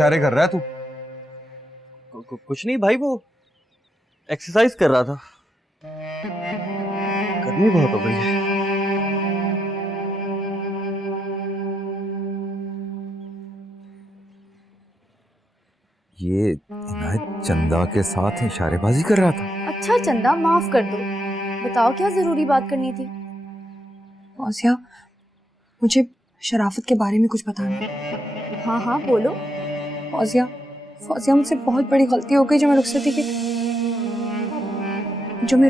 इशारे कर रहा है तू? कुछ नहीं भाई, वो एक्सरसाइज कर रहा था। गर्मी बहुत हो गई है। ये इनायत चंदा के साथ इशारेबाजी कर रहा था। अच्छा चंदा, माफ कर दो। बताओ क्या जरूरी बात करनी थी? फौजिया, मुझे शराफत के बारे में कुछ बताना है। हाँ हाँ बोलो। फौजिया, फौजिया मुझसे बहुत बड़ी गलती हो गई जो मैं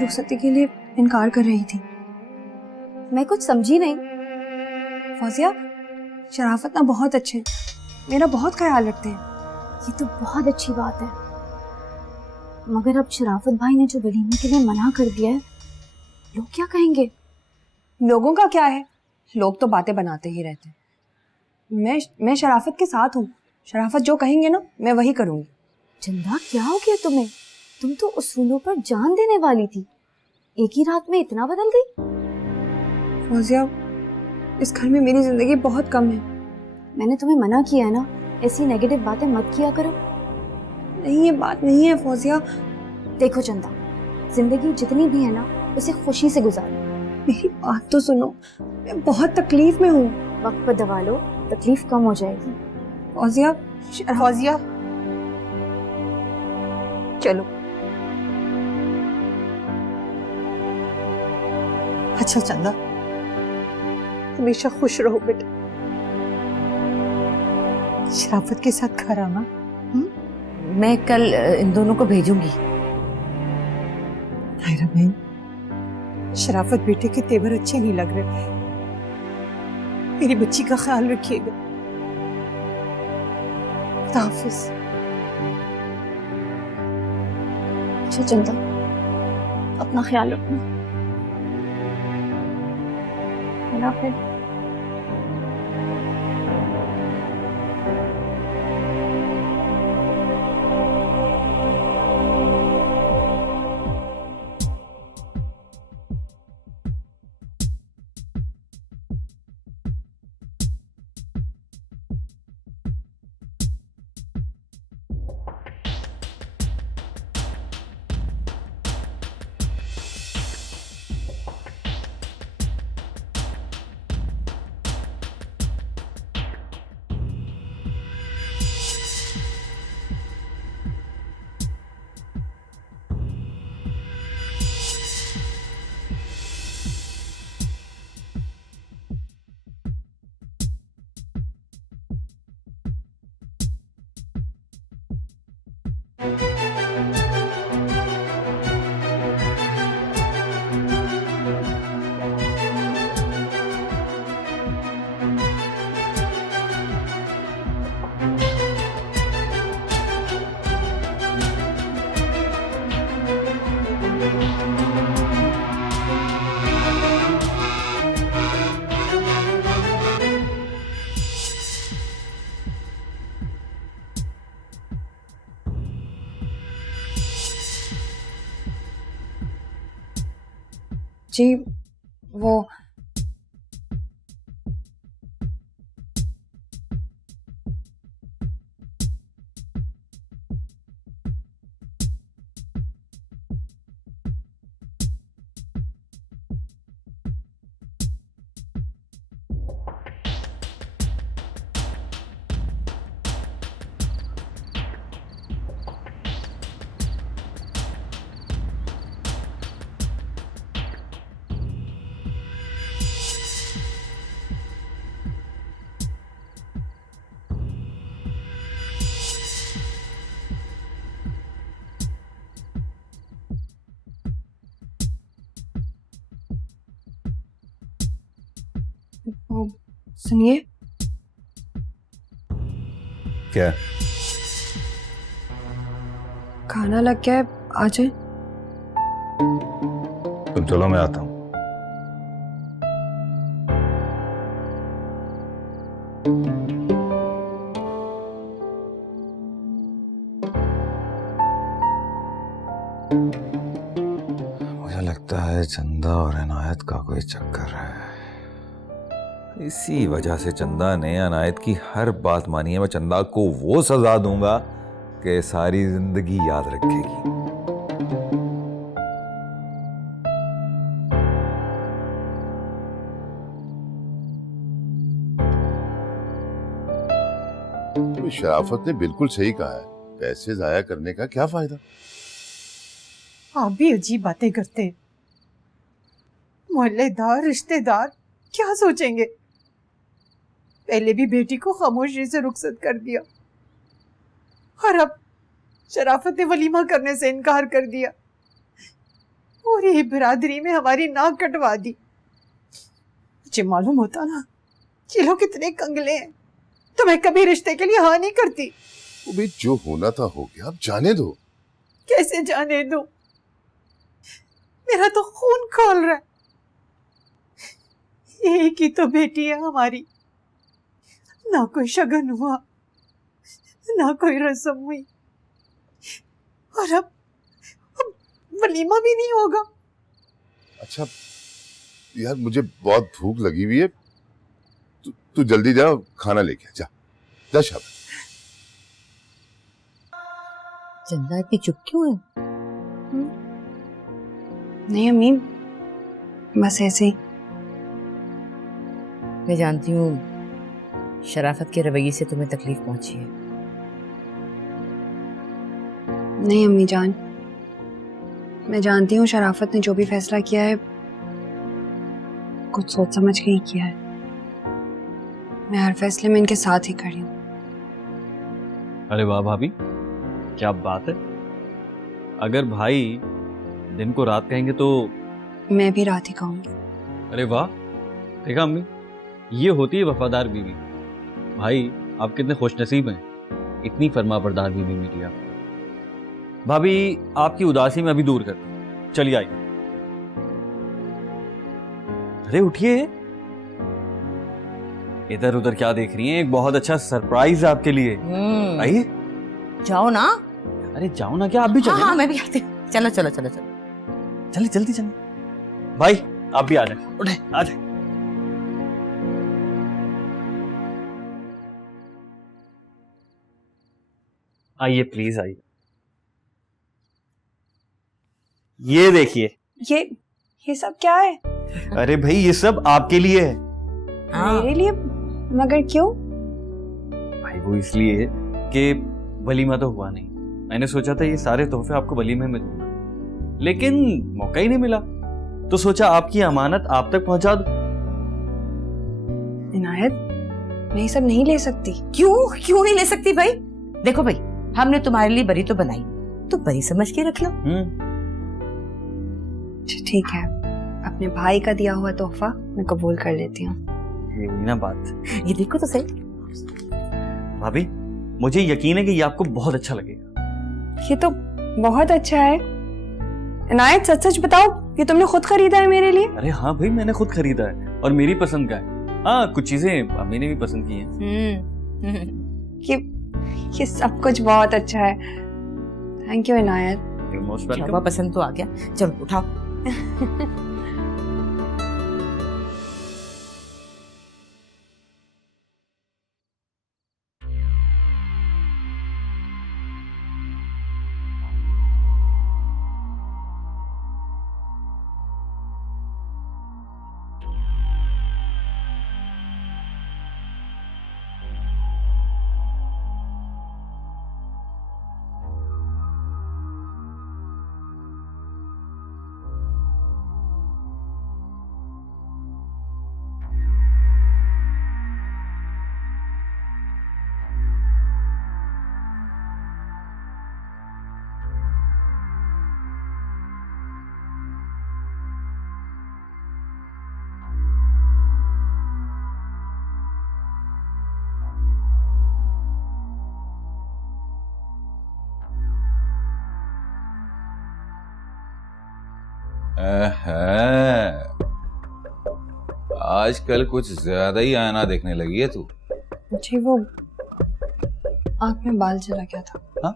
रुखसती के लिए इनकार कर रही थी। मैं कुछ समझी नहीं। फौजिया, शराफत ना बहुत अच्छे हैं, मेरा बहुत ख्याल रखते हैं। ये तो बहुत अच्छी बात है, मगर अब शराफत भाई ने जो वलीमे के लिए मना कर दिया है, लोग क्या कहेंगे? लोगों का क्या है, लोग तो बातें बनाते ही रहते हैं। मैं शराफत के साथ हूँ। शराफत जो कहेंगे ना, मैं वही करूँगी। चंदा, क्या हो गया तुम्हें? तुम तो उसूलों पर जान देने वाली थी, एक ही रात में इतना बदल गई। फौजिया, इस घर में मेरी जिंदगी बहुत कम है। मैंने तुम्हें मना किया है ना, ऐसी नेगेटिव बातें मत किया करो। नहीं, ये बात नहीं है फौजिया। देखो चंदा, जिंदगी जितनी भी है ना, उसे खुशी से गुजारो। मेरी बात तो सुनो, मैं बहुत तकलीफ में हूँ। वक्त पर दवा लो, तकलीफ कम हो जाएगी। फौजिया, फौजिया चलो। अच्छा चंदा, हमेशा खुश रहो बेटा। शराफत के साथ घर आना। मैं कल इन दोनों को भेजूंगी। नायरा बहन, शराफत बेटे के तेवर अच्छे नहीं लग रहे। मेरी बच्ची का ख्याल रखिएगा। खुदा हाफिज। अच्छा चंदा, अपना ख्याल रखना। अल्लाह हाफिज। जी, वो सुनिए। क्या? खाना लग गया है, आ जाए। तुम चलो, मैं आता हूँ। मुझे लगता है चंदा और इनायत का कोई चक्कर है। इसी वजह से चंदा ने अनायत की हर बात मानी है। मैं चंदा को वो सजा दूंगा कि सारी जिंदगी याद रखेगी। शराफत ने बिल्कुल सही कहा है, पैसे जाया करने का क्या फायदा। आप भी अजीब बातें करते हैं। मोहल्लेदार रिश्तेदार क्या सोचेंगे। पहले भी बेटी को खामोशी से रुखसत कर दिया और अब शराफत ने वलीमा करने से इनकार कर दिया और ये बिरादरी में हमारी नाक कटवा दी। मुझे मालूम होता ना ये लोग कितने कंगले हैं तो मैं कभी रिश्ते के लिए हाँ नहीं करती। वो भी जो होना था हो गया, अब जाने दो। कैसे जाने दो, मेरा तो खून खौल रहा है। एक ही तो बेटी है हमारी, ना कोई शगन हुआ ना कोई रस्म हुई और अब वलीमा भी नहीं होगा। अच्छा यार, मुझे बहुत भूख लगी हुई है, तू जल्दी जा, खाना लेके आ, जा जा शाबाश। चंदा इतनी चुप क्यों है? नहीं अम्मी, बस ऐसे ही। मैं जानती हूँ शराफत के रवैये से तुम्हें तकलीफ पहुंची है। नहीं अम्मी जान, मैं जानती हूँ शराफत ने जो भी फैसला किया है कुछ सोच समझ के ही किया है। मैं हर फैसले में इनके साथ ही खड़ी हूँ। अरे वाह भाभी, क्या बात है। अगर भाई दिन को रात कहेंगे तो मैं भी रात ही कहूंगी। अरे वाह, देखा अम्मी, ये होती है वफादार बीवी। भाई आप कितने खुशनसीब हैं, इतनी फरमाबरदार बीवी मिली आपको। भाभी आपकी उदासी में अभी दूर कर, चलिए आइए। अरे उठिए, इधर उधर क्या देख रही हैं? एक बहुत अच्छा सरप्राइज है आपके लिए। आइए। जाओ ना। अरे जाओ ना क्या, आप भी चलिए। हाँ, मैं भी आती हूँ। चलो चलो चलो चलो, चलिए जल्दी चलिए। भाई आप भी आ जाए, उठे आ जाए। आइए प्लीज आइए। ये देखिए। ये सब क्या है? अरे भाई ये सब आपके लिए है। मेरे लिए? मगर क्यों? भाई वो इसलिए कि वलीमा तो हुआ नहीं। मैंने सोचा था ये सारे तोहफे आपको वलीमे में दूंगा, लेकिन मौका ही नहीं मिला, तो सोचा आपकी अमानत आप तक पहुंचा दूं। इनायत, मैं ये सब नहीं ले सकती। क्यों नहीं ले सकती भाई? देखो भाई, हमने तुम्हारे लिए बरी तो बनाई, तो बरी समझ के रख लो। ठीक है, अपने भाई का दिया हुआ तोहफा मैं कबूल कर लेती हूँ। ये हुई ना बात। ये देखो तो सही। भाभी मुझे यकीन है कि ये आपको बहुत अच्छा लगेगा। ये तो बहुत अच्छा है। इनायत सच सच बताओ, ये तुमने खुद खरीदा है मेरे लिए? अरे हाँ भाई, मैंने खुद खरीदा है और मेरी पसंद का है। हाँ, कुछ चीजें अम्मी ने भी पसंद की हैं। ये सब कुछ बहुत अच्छा है। Thank you Inayat. Most welcome. बाबा पसंद तो आ गया, चलो उठाओ। आजकल कुछ ज्यादा ही आना देखने लगी है तू। मुझे वो आंख में बाल चला गया था। हाँ?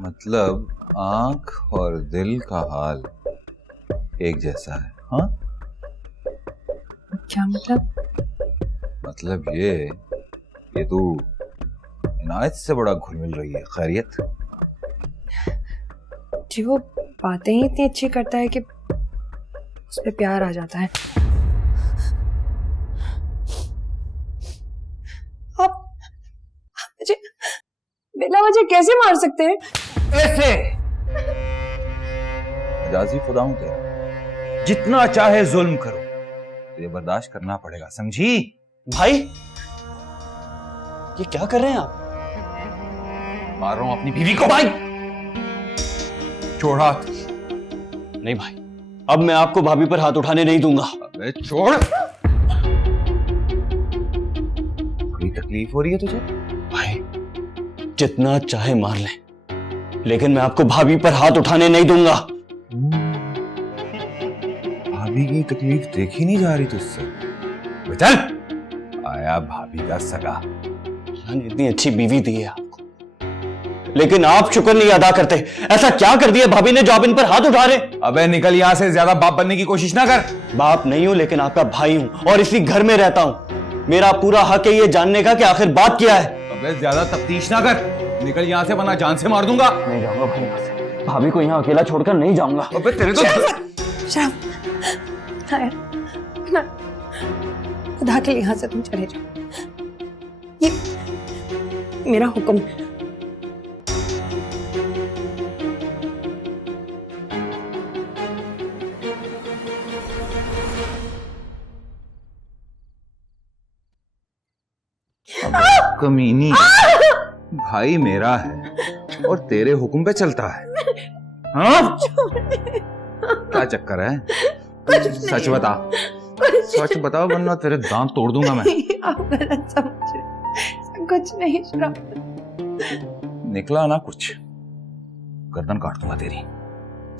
मतलब आंख और दिल का हाल एक जैसा है। हाँ? क्या मतलब? मतलब ये तू इनायत से बड़ा घुल मिल रही है। खैरियत? जी वो बातें ही इतनी अच्छी करता है कि उस पे प्यार आ जाता है। आप मुझे बिना वजह कैसे मार सकते हैं? ऐसे मजाजी खुदा हूं तेरा, जितना चाहे जुल्म करो, तुझे बर्दाश्त करना पड़ेगा, समझी? भाई ये क्या कर रहे हैं आप? मार रहा हूं अपनी बीवी को। भाई छोड़ हाथ। नहीं भाई, अब मैं आपको भाभी पर हाथ उठाने नहीं दूंगा। अबे छोड़। बड़ी तकलीफ हो रही है तुझे? भाई जितना चाहे मार ले, लेकिन मैं आपको भाभी पर हाथ उठाने नहीं दूंगा। भाभी की तकलीफ देखी नहीं जा रही तुझसे। चल, आया भाभी का सगा। अल्लाह ने इतनी अच्छी बीवी दी है आपको, लेकिन आप शुक्र नहीं अदा करते। ऐसा क्या कर दिया भाभी ने जो आप इन पर हाथ उठा रहे? अबे निकल यहां से, ज्यादा बाप बनने की कोशिश ना कर। बाप नहीं हूं, लेकिन आपका भाई हूं और इसी घर में रहता हूं। मेरा पूरा हक है ये जानने का कि आखिर बात क्या है। अबे ज्यादा तफ्तीश ना कर, निकल यहां से वरना जान से मार दूंगा। नहीं जाऊंगा भाई यहाँ से, भाभी को यहाँ अकेला छोड़कर नहीं जाऊंगा। अबे तेरे तो शराब ना, खुदा के लिए यहाँ से तुम चले जाओ, ये मेरा हुक्म है। कमीनी, भाई मेरा है और तेरे हुक्म पे चलता है। हाँ? क्या चक्कर है? सच बता, सच बता वरना तेरे दांत तोड़ दूंगा मैं। आप गलत समझ रहे, कुछ नहीं शराब। निकला ना कुछ, गर्दन काट दूंगा तेरी,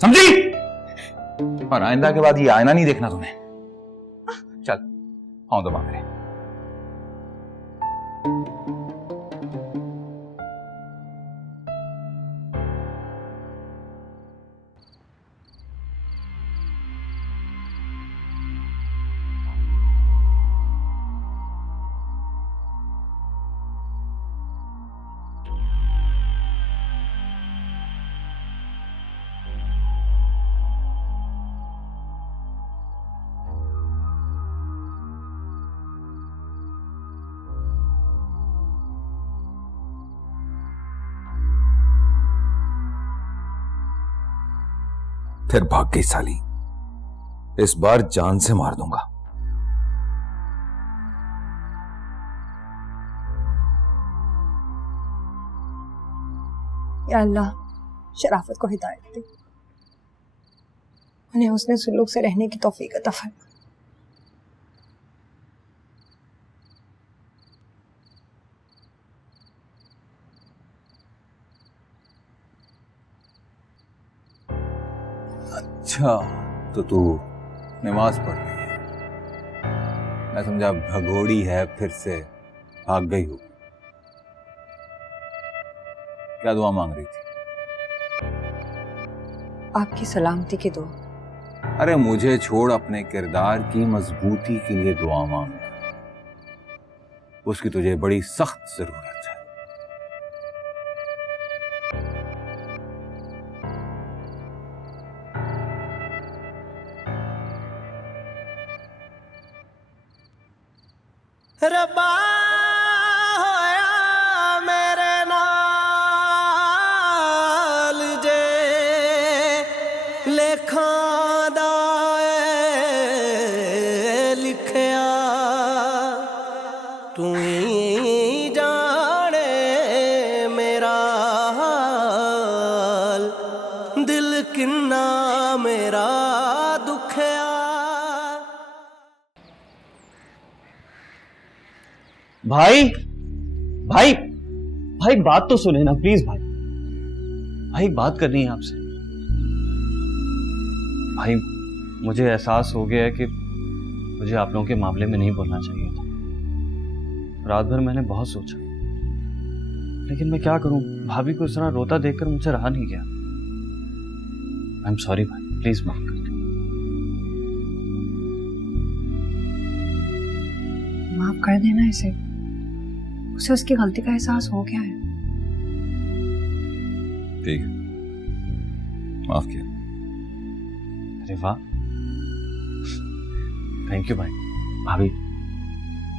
समझी? और आइंदा के बाद ये आईना नहीं देखना तूने। चल हाँ दबा मेरे। फिर भाग गई साली, इस बार जान से मार दूंगा। या अल्लाह शराफत को हिदायत दे, उन्हें उसने सुलूक से रहने की तौफीक अता फरमा। अच्छा तो तू नमाज पढ़ रही है, मैं समझा भगोड़ी है फिर से भाग गई हो। क्या दुआ मांग रही थी? आपकी सलामती की दुआ। अरे मुझे छोड़, अपने किरदार की मजबूती के लिए दुआ मांग, उसकी तुझे बड़ी सख्त जरूरत है। रब्बा होया मेरे नाल जे लेखां दा लिखिया, तू ही जाने मेरा हाल, दिल किन्ना मेरा दुखिया। भाई भाई भाई बात तो सुने ना प्लीज। भाई भाई बात करनी है आपसे। भाई मुझे एहसास हो गया है कि मुझे आप लोगों के मामले में नहीं बोलना चाहिए था। रात भर मैंने बहुत सोचा, लेकिन मैं क्या करूं, भाभी को इस तरह रोता देखकर मुझसे रहा नहीं गया। आई एम सॉरी भाई, प्लीज माफ कर दो। माफ कर देना इसे, उसे उसकी गलती का एहसास हो गया है। ठीक है, माफ किया। अरे वाह, थैंक यू भाई। भाभी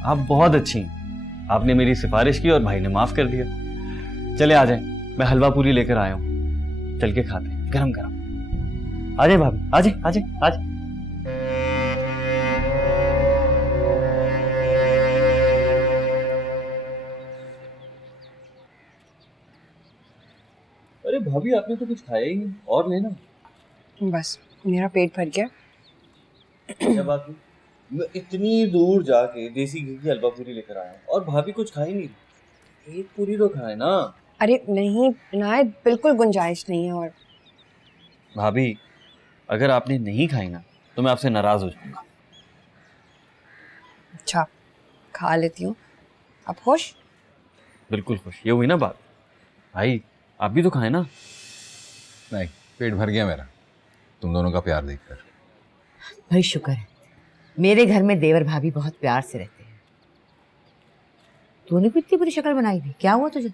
आप बहुत अच्छी हैं, आपने मेरी सिफारिश की और भाई ने माफ कर दिया। चले आ जाए, मैं हलवा पूरी लेकर आया हूँ, चल के खाते हैं गरम गरम। आ जाए भाभी, आ जाए आ जाए आ जाए। अरे भाभी आपने तो कुछ खाया ही नहीं, और लेना। बस मेरा पेट भर गया। क्या बात है, मैं इतनी दूर जाके देसी घी की हलवा पूरी लेकर आया और भाभी कुछ खा ही नहीं, एक पूरी तो खाए ना। अरे नहीं इनायत, बिल्कुल गुंजाइश नहीं है। और भाभी अगर आपने नहीं खाई ना तो मैं आपसे नाराज हो जाऊंगा। अच्छा खा लेती हूँ। अब खुश? बिल्कुल खुश। ये हुई ना बात। भाई आप भी तो खाए ना। नहीं, पेट भर गया मेरा तुम दोनों का प्यार देखकर। भाई शुक्र है, मेरे घर में देवर भाभी बहुत प्यार से रहते हैं। तूने भी इतनी बुरी शक्ल बनाई थी, क्या हुआ तुझे?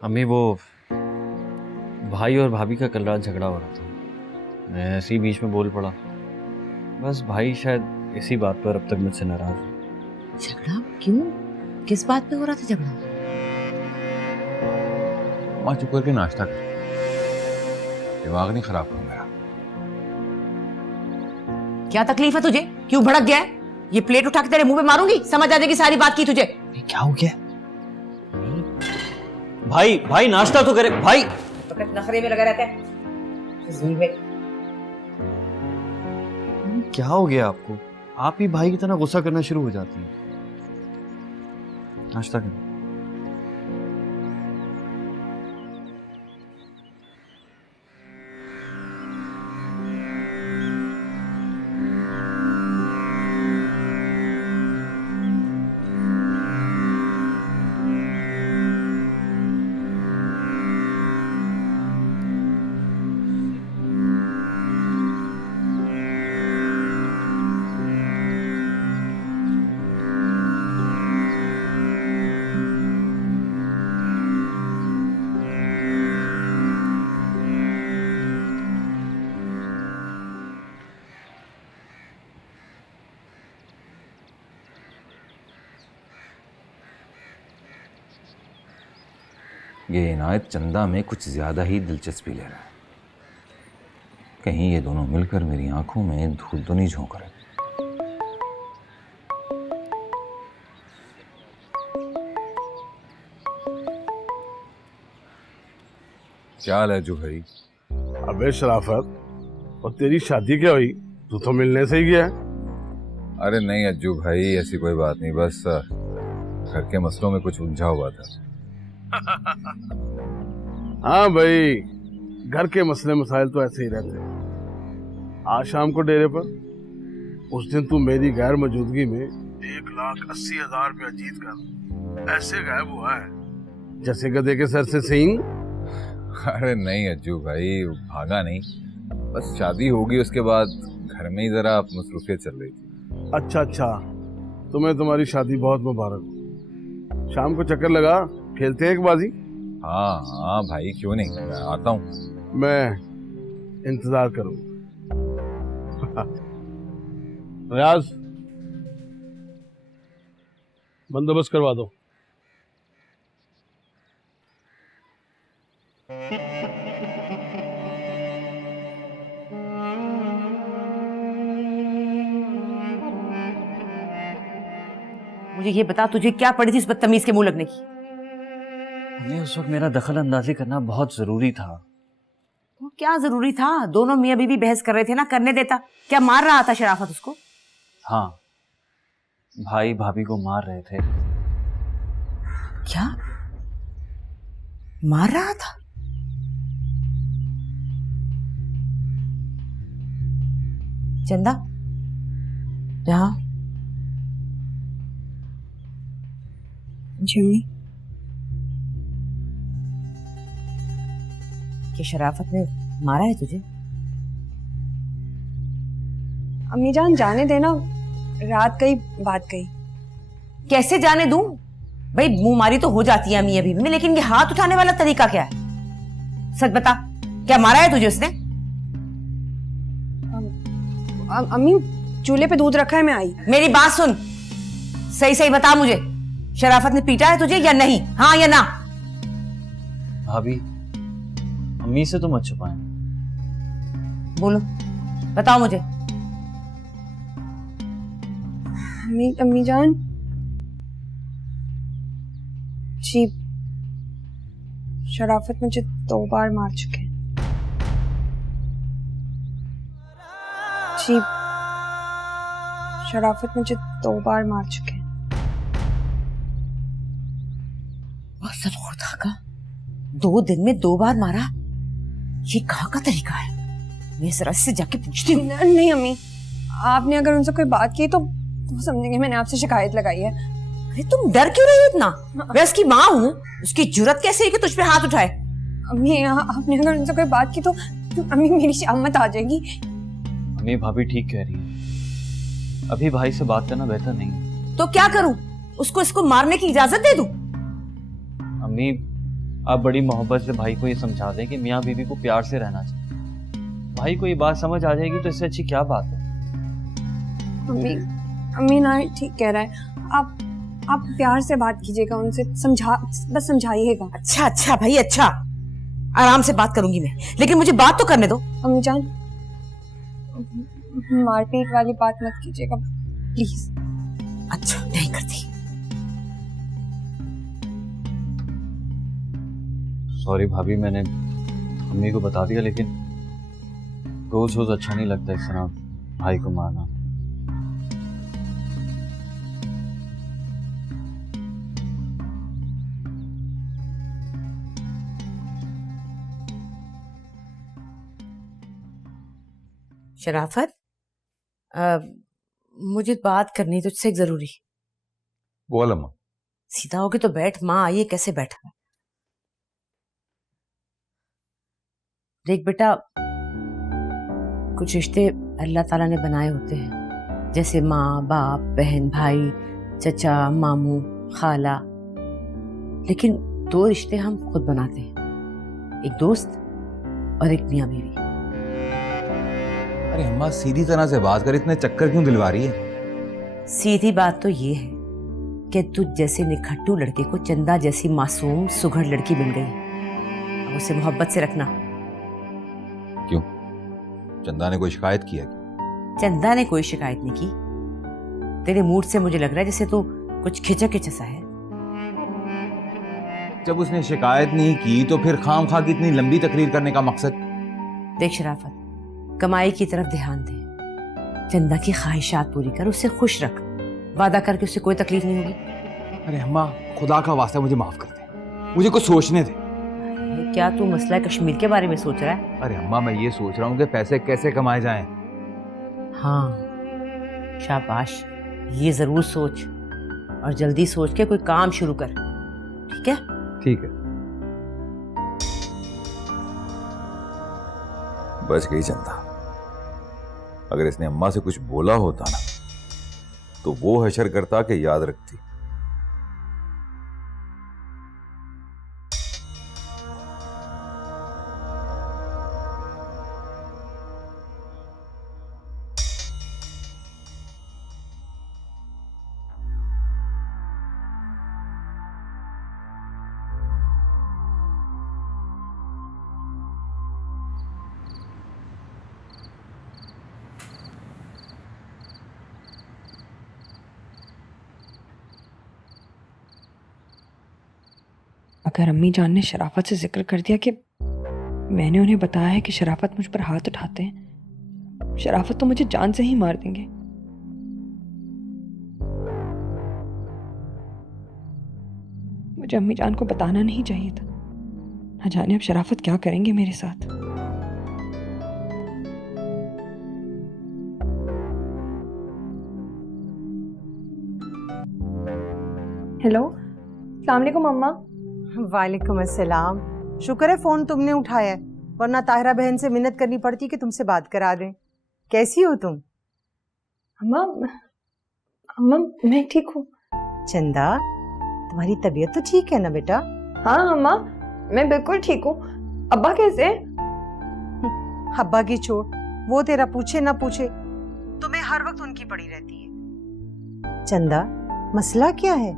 अम्मी वो भाई और भाभी का कल रात झगड़ा हो रहा था, मैं ऐसे ही बीच में बोल पड़ा। बस भाई शायद इसी बात पर अब तक मुझसे नाराज है। झगड़ा क्यों? किस बात पे हो रहा था झगड़ा? माँ चुप करके नाश्ता कर, दिमाग नहीं खराब करो मेरा। क्या तकलीफ है तुझे? क्यों भड़क गया है? ये प्लेट उठा के तेरे मुंह पे मारूंगी, समझ आ जाएगी सारी बात की तुझे। क्या हो गया भाई? भाई नाश्ता तो करे भाई। नखरे में लगा रहता है। क्या हो गया आपको? आप ही भाई की तरह गुस्सा करना शुरू हो जाती हैं। नाश्ता करो। ये इनायत चंदा में कुछ ज्यादा ही दिलचस्पी ले रहा है। कहीं ये दोनों मिलकर मेरी आंखों में धूल तो नहीं झोंक रहे। क्या हाल है जो भाई? अबे शराफत, और तेरी शादी क्या हुई? तू तो मिलने से ही गया। अरे नहीं अज्जू भाई, ऐसी कोई बात नहीं, बस घर के मसलों में कुछ उलझा हुआ था। हाँ भाई, घर के मसले मसाइल तो ऐसे ही रहते हैं। आज शाम को डेरे पर, उस दिन तू मेरी गैर मौजूदगी में 1,80,000 रुपया जीत कर ऐसे गायब हुआ है जैसे गधे के सर से सींग। अरे नहीं अज्जू भाई, भागा नहीं, बस शादी होगी उसके बाद घर में ही जरा मसरूफियत चल रही थी। अच्छा अच्छा, तुम्हें तुम्हारी शादी बहुत मुबारक। शाम को चक्कर लगा, खेलते हैं एक बाजी। हाँ हाँ भाई, क्यों नहीं, मैं आता हूँ। मैं इंतजार करूँ। रियाज, बंदोबस्त करवा दो। मुझे ये बता, तुझे क्या पड़ी थी इस बदतमीज के मुंह लगने की? हमें उस वक्त मेरा दखल अंदाजी करना बहुत जरूरी था। तो क्या जरूरी था? दोनों मियां बीवी बहस कर रहे थे ना, करने देता। क्या मार रहा था शराफत उसको? हाँ, भाई भाभी को मार रहे थे। क्या मार रहा था? चंदा यहाँ जिम्मी, कि शराफत ने मारा है तुझे? अम्मी जान जाने देना, रात गई बात गई। कैसे जाने दूं भाई, मुंह मारी तो हो जाती है अम्मी अभी में, लेकिन ये हाथ उठाने वाला तरीका क्या है? सच बता, क्या मारा है तुझे उसने? अम्मी चूल्हे पे दूध रखा है, मैं आई। मेरी बात सुन, सही सही बता मुझे, शराफत ने पीटा है तुझे या नहीं? हाँ या ना? भाभी, अम्मी से तो मत छुपाएं। बोलो, बताओ मुझे। अम्मी जान जी, शराफत मुझे 2 बार मार चुके हैं जी। शराफत मुझे 2 बार मार चुके हैं। खुदा का 2 दिन में 2 बार मारा? ये कहाँ का तरीका है? मैं जरा से जाके पूछती हूँ। नहीं अम्मी, आपने अगर उनसे कोई बात की तो समझेंगे मैंने आपसे शिकायत लगाई है। अरे तुम डर क्यों रही हो इतना? मैं उसकी माँ हूँ, उसकी जुर्रत कैसे है कि तुझ पे हाथ उठाए? अम्मी आपने अगर उनसे कोई बात की तो अम्मी मेरी शामत आ जाएगी। अम्मी, भाभी ठीक कह रही है, अभी भाई से बात करना बेहतर नहीं है। तो क्या करूं? उसको इसको मारने की इजाजत दे दूं? अम्मी, आप बड़ी मोहब्बत से भाई को ये समझा दें कि मियाँ बीवी को प्यार से रहना चाहिए। भाई को ये बात समझ आ जाएगी तो इससे अच्छी क्या बात है? अम्मी ना ठीक कह रहा है, आप प्यार से बात कीजिएगा उनसे, बस समझाइएगा। अच्छा भाई, अच्छा, आराम से बात करूंगी मैं, लेकिन मुझे बात तो करने दो। अम्मी जान, मारपीट वाली बात मत कीजिएगा प्लीज। अच्छा, नहीं करती। सॉरी भाभी, मैंने अम्मी को बता दिया, लेकिन रोज रोज अच्छा नहीं लगता इस तरह भाई को मारना। शराफत, मुझे बात करनी तुझसे एक जरूरी। बोल अम्मा। सीधा होके तो बैठ, माँ आई है, कैसे बैठा? देख बेटा, कुछ रिश्ते अल्लाह ताला ने बनाए होते हैं, जैसे माँ बाप, बहन भाई, चचा मामू खाला, लेकिन 2 रिश्ते हम खुद बनाते हैं, एक दोस्त और एक मियाँ बीवी। अरे अम्मा, सीधी तरह से बात कर, इतने चक्कर क्यों दिलवा रही है? सीधी बात तो ये है कि तुझ जैसे निखट्टू लड़के को चंदा जैसी मासूम सुघड़ लड़की मिल गई, अब उसे मोहब्बत से रखना। क्यों, चंदा ने कोई शिकायत की है? चंदा ने कोई शिकायत नहीं की। तेरे मूड से मुझे लग रहा है जैसे तू कुछ खिचक सा है। जब उसने शिकायत नहीं की तो फिर खाम खा की इतनी लंबी तकरीर करने का मकसद? देख शराफत, कमाई की तरफ ध्यान दे, चंदा की ख्वाहिशात पूरी कर, उसे खुश रख, वादा करके उसे कोई तकलीफ नहीं होगी। अरे अम्मा, खुदा का वास्ता मुझे माफ कर दे, मुझे कुछ सोचने दे। क्या तू मसला कश्मीर के बारे में सोच रहा है? अरे अम्मा, मैं ये सोच रहा हूँ कि पैसे कैसे कमाए जाएं। हाँ शाबाश, ये जरूर सोच, और जल्दी सोच के कोई काम शुरू कर, ठीक है? ठीक है। बच गई चंदा। अगर इसने अम्मा से कुछ बोला होता ना, तो वो हशर करता कि याद रखती। अगर अम्मी जान ने शराफत से जिक्र कर दिया कि मैंने उन्हें बताया है कि शराफत मुझ पर हाथ उठाते हैं, शराफत तो मुझे जान से ही मार देंगे। मुझे अम्मी जान को बताना नहीं चाहिए था, न जाने अब शराफत क्या करेंगे मेरे साथ। हेलो, अस्सलाम वालेकुम अम्मा। वालेकुम अस्सलाम। शुक्र है फोन तुमने उठाया है, वरना ताहिरा बहन से मिन्नत करनी पड़ती कि तुमसे बात करा दें। कैसी हो तुम? अम्मा अम्मा मैं ठीक हूँ। चंदा, तुम्हारी तबीयत तो ठीक है ना बेटा? हाँ अम्मा मैं बिल्कुल ठीक हूँ। अब्बा कैसे हैं? अब्बा की छोड़, वो तेरा पूछे ना पूछे, तुम्हें हर वक्त उनकी पड़ी रहती है। चंदा, मसला क्या है?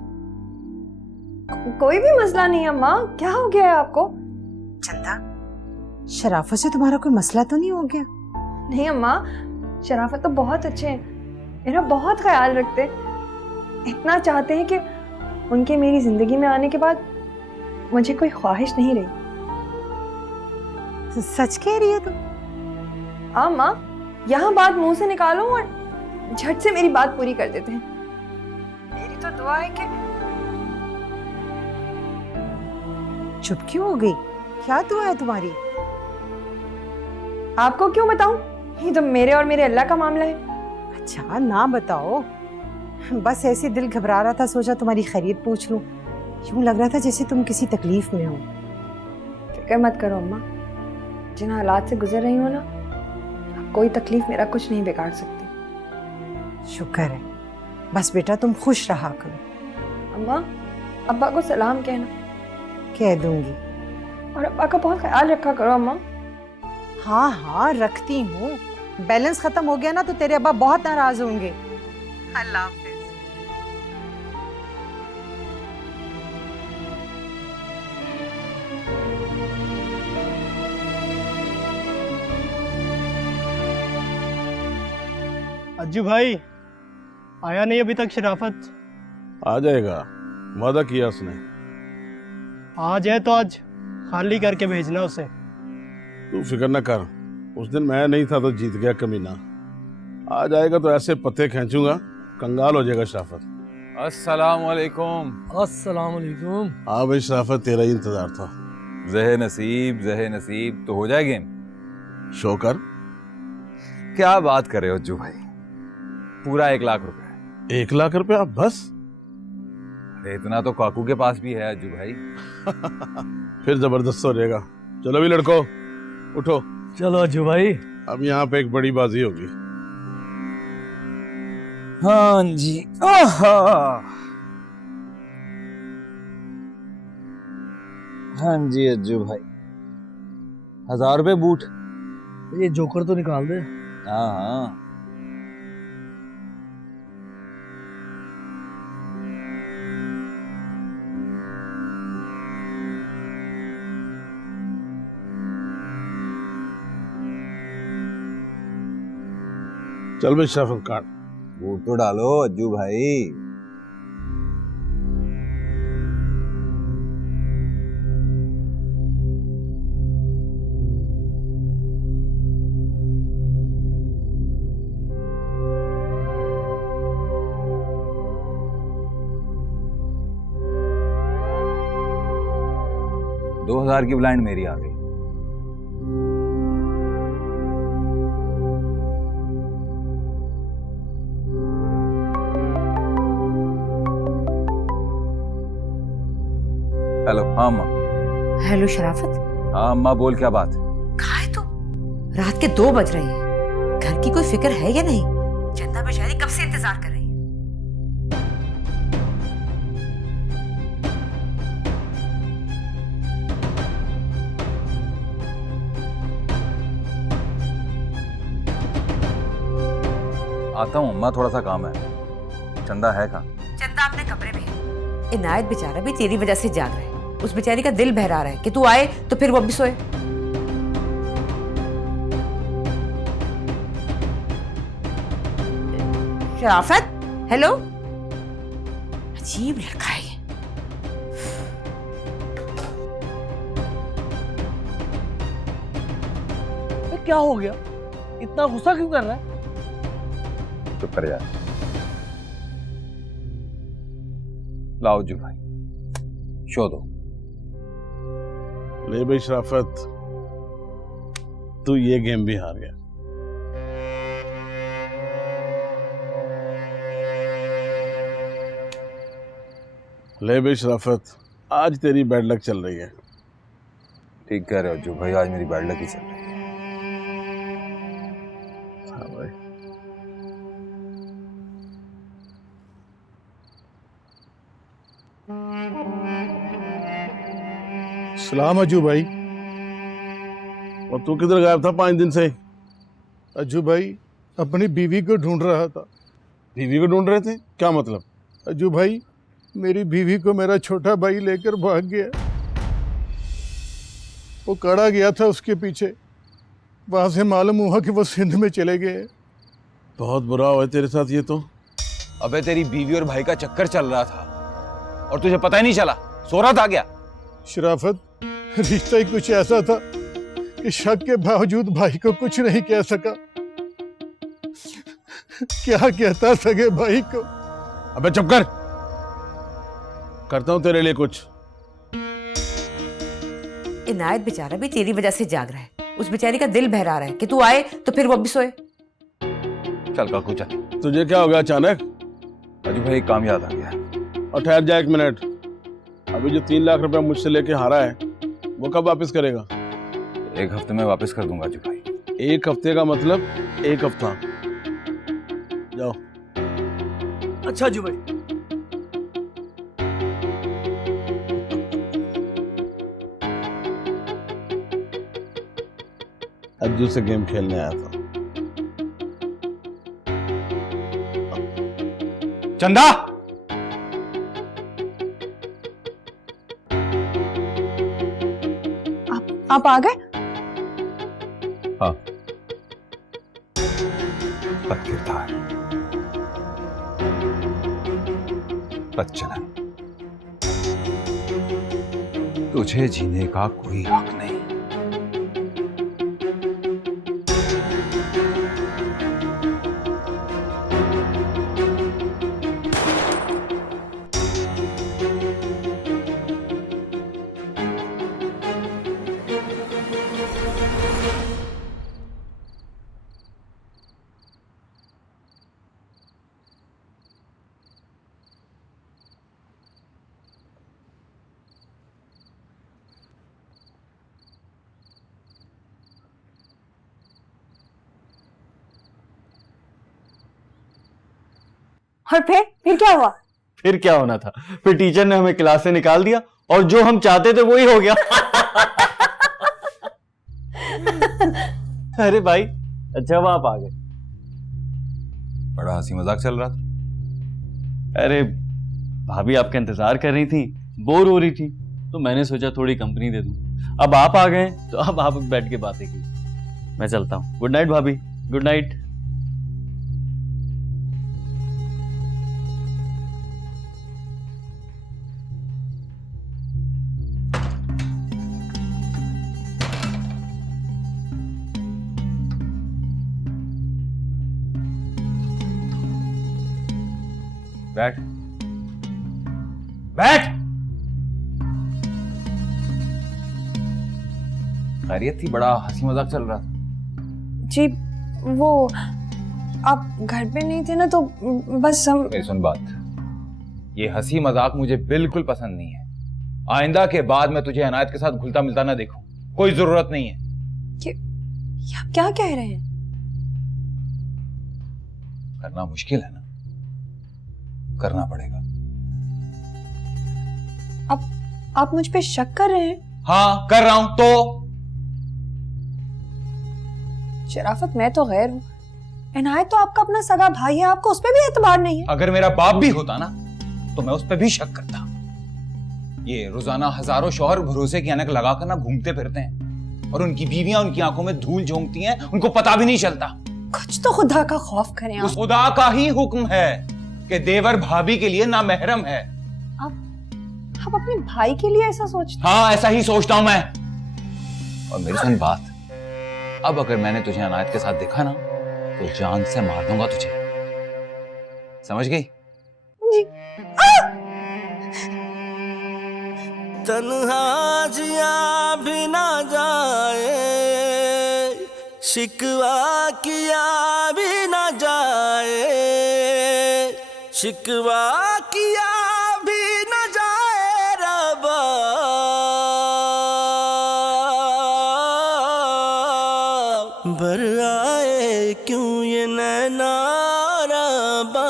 कोई भी मसला नहीं अम्मा, क्या हो गया है आपको? चंदा, शराफत से तुम्हारा कोई मसला तो नहीं हो गया? नहीं अम्मा, शराफत तो बहुत अच्छे हैं, मेरा बहुत ख्याल रखते हैं, इतना चाहते हैं कि उनके मेरी जिंदगी में आने के बाद मुझे कोई ख्वाहिश नहीं रही। सच कह रही है तुम? हाँ माँ, यहाँ बात मुंह से निकालो और झट से मेरी बात पूरी कर देते हैं। मेरी तो दुआ है कि। चुप क्यों हो गई? क्या दुआ है तुम्हारी? आपको क्यों बताऊं? ये तो मेरे और मेरे अल्लाह का मामला है। अच्छा ना बताओ, बस ऐसे दिल घबरा रहा था, सोचा तुम्हारी खैरियत पूछ लूं। यूं लग रहा था जैसे तुम किसी तकलीफ में हो। फिक्र मत करो अम्मा, जिन हालात से गुजर रही हो ना, कोई तकलीफ मेरा कुछ नहीं बिगाड़ सकती। शुक्र है, बस बेटा तुम खुश रहा करो। अम्मा अब्बा को सलाम कहना। कह दूंगी। और अब्बा का बहुत ख्याल रखा करो अम्मा। हाँ हाँ रखती हूँ। बैलेंस खत्म हो गया ना तो तेरे अब्बा बहुत नाराज होंगे। अल्लाह हाफिज। अज्जू भाई आया नहीं अभी तक शराफत? आ जाएगा, वादा किया उसने। आ जाए तो आज खाली करके भेजना उसे। तू फिक्र न कर, उस दिन मैं नहीं था तो जीत गया कमीना। आ जाएगा तो ऐसे पत्ते खींचूंगा, कंगाल हो जाएगा शराफत। अस्सलाम वालेकुम। अस्सलाम वालेकुम। हाँ भाई शराफत, तेरा ही इंतजार था। जहे नसीब तो हो जाए गेम। शो कर। क्या बात कर रहे हो अज्जू भाई, पूरा 1 लाख रुपए। 1 लाख रुपया बस? अरे इतना तो काकू के पास भी है अज्जू भाई। फिर जबरदस्त हो जाएगा। चलो भी लड़को, उठो। चलो अज्जू भाई। अब यहाँ पे एक बड़ी बाजी होगी। हाँ जी। हाँ जी अज्जू भाई, 1000 रुपए बूट। ये जोकर तो निकाल दे। हाँ हाँ। चल भाई शराफत काट। बूट तो डालो अज्जू भाई। दो 2000 की ब्लाइंड मेरी आ गई। हेलो। हाँ अम्मा। हेलो शराफत। हाँ अम्मा बोल, क्या बात है? कहाँ है तू? रात के 2 बज रहे हैं, घर की कोई फिक्र है या नहीं? चंदा बेचारी कब से इंतजार कर रही है। आता हूँ अम्मा, थोड़ा सा काम है। चंदा है कहाँ? चंदा अपने कमरे में है। इनायत बेचारा भी तेरी वजह से जाग रहा है। उस बेचारी का दिल बहरा रहा है कि तू आए तो फिर वो भी सोए। शराफत, हेलो। अजीब लड़का है ये। क्या हो गया, इतना गुस्सा क्यों कर रहा है? चुप कर यार। लाओ अज्जू भाई, शो दो। ले भाई शराफत, तू ये गेम भी हार गया। ले भाई शराफत, आज तेरी बैड लक चल रही है। ठीक कह रहे हो अज्जू भाई, आज मेरी बैड लक ही चल रही है। हाँ भाई। सलाम अज्जू भाई। और तू किधर गायब था 5 दिन से? अज्जू भाई अपनी बीवी को ढूंढ रहा था। बीवी को ढूंढ रहे थे? क्या मतलब? अज्जू भाई मेरी बीवी को मेरा छोटा भाई लेकर भाग गया। वो कड़ा गया था उसके पीछे, वहां से मालूम हुआ कि वो सिंध में चले गए। बहुत बुरा हुआ है तेरे साथ ये तो। अबे तेरी बीवी और भाई का चक्कर चल रहा था और तुझे पता ही नहीं चला, सो रहा था क्या? शराफत, रिश्ता ही कुछ ऐसा था कि शक के बावजूद भाई को कुछ नहीं कह सका। क्या कहता सके भाई को। अबे चुप कर, करता हूं तेरे लिए कुछ। इनायत बेचारा भी तेरी वजह से जाग रहा है। उस बेचारी का दिल बहरा रहा है कि तू आए तो फिर वो भी सोए। चल काकू चल। तुझे क्या हो गया अचानक? अजू भाई काम याद आ गया। और ठहर जा 1 मिनट। अभी जो 3 लाख रुपया मुझसे लेके हारा है वो कब वापस करेगा? 1 हफ्ते में वापस कर दूंगा अजू भाई। 1 हफ्ते का मतलब 1 हफ्ता। जाओ। अच्छा अज्जू भाई। अज्जू से गेम खेलने आया था। चंदा, आप आ गए? हाँ, बद किरदार, बद चलन, तुझे जीने का कोई हक नहीं। और फिर क्या हुआ? फिर क्या होना था? फिर टीचर ने हमें क्लास से निकाल दिया और जो हम चाहते थे वही हो गया। अरे भाई, अच्छा अब आप आ गए। बड़ा हंसी मजाक चल रहा था। अरे भाभी आपका इंतजार कर रही थी, बोर हो रही थी, तो मैंने सोचा थोड़ी कंपनी दे दूं। अब आप आ गए तो अब आप बैठ के बातें की। मैं चलता हूँ। गुड नाइट भाभी। Good night. बैठ बैठ। खैरियत थी? बड़ा हंसी मजाक चल रहा था। जी वो आप घर पे नहीं थे ना, तो बस हम। मेरी सुन बात, ये हंसी मजाक मुझे बिल्कुल पसंद नहीं है। आइंदा के बाद मैं तुझे अनायत के साथ घुलता मिलता ना देखूं, कोई जरूरत नहीं है। ये आप क्या कह रहे हैं? करना मुश्किल है ना, करना पड़ेगा। आप मुझ पे शक कर रहे हैं? हाँ कर रहा हूं। तो शराफत, मैं तो गैर हूं। इनायत तो आपका अपना सगा भाई है, आपको उस पे भी एतबार नहीं है? अगर मेरा बाप भी होता ना तो मैं उस पर भी शक करता। ये रोजाना हजारों शौहर भरोसे की अनक लगाकर ना घूमते फिरते हैं और उनकी बीवियां उनकी आंखों में धूल झोंकती हैं, उनको पता भी नहीं चलता। कुछ तो खुदा का खौफ करें आप। उस खुदा का ही हुक्म है कि देवर भाभी के लिए ना महरम है। आप अपने भाई के लिए ऐसा सोचते? हाँ ऐसा ही सोचता हूं मैं। और मेरी सुन बात, अब अगर मैंने तुझे अनायत के साथ देखा ना तो जान से मार दूंगा तुझे, समझ गई? जी। तन्हा जिया भी ना जाए, शिकवा किया भी ना जाए, शिकवा किया भी ना जाए रबा, भर आए क्यों ये नैना रबा,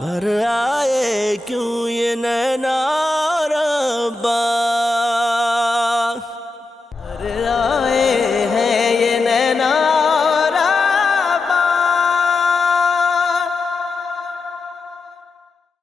भर आए क्यों ये नैना रब्बा।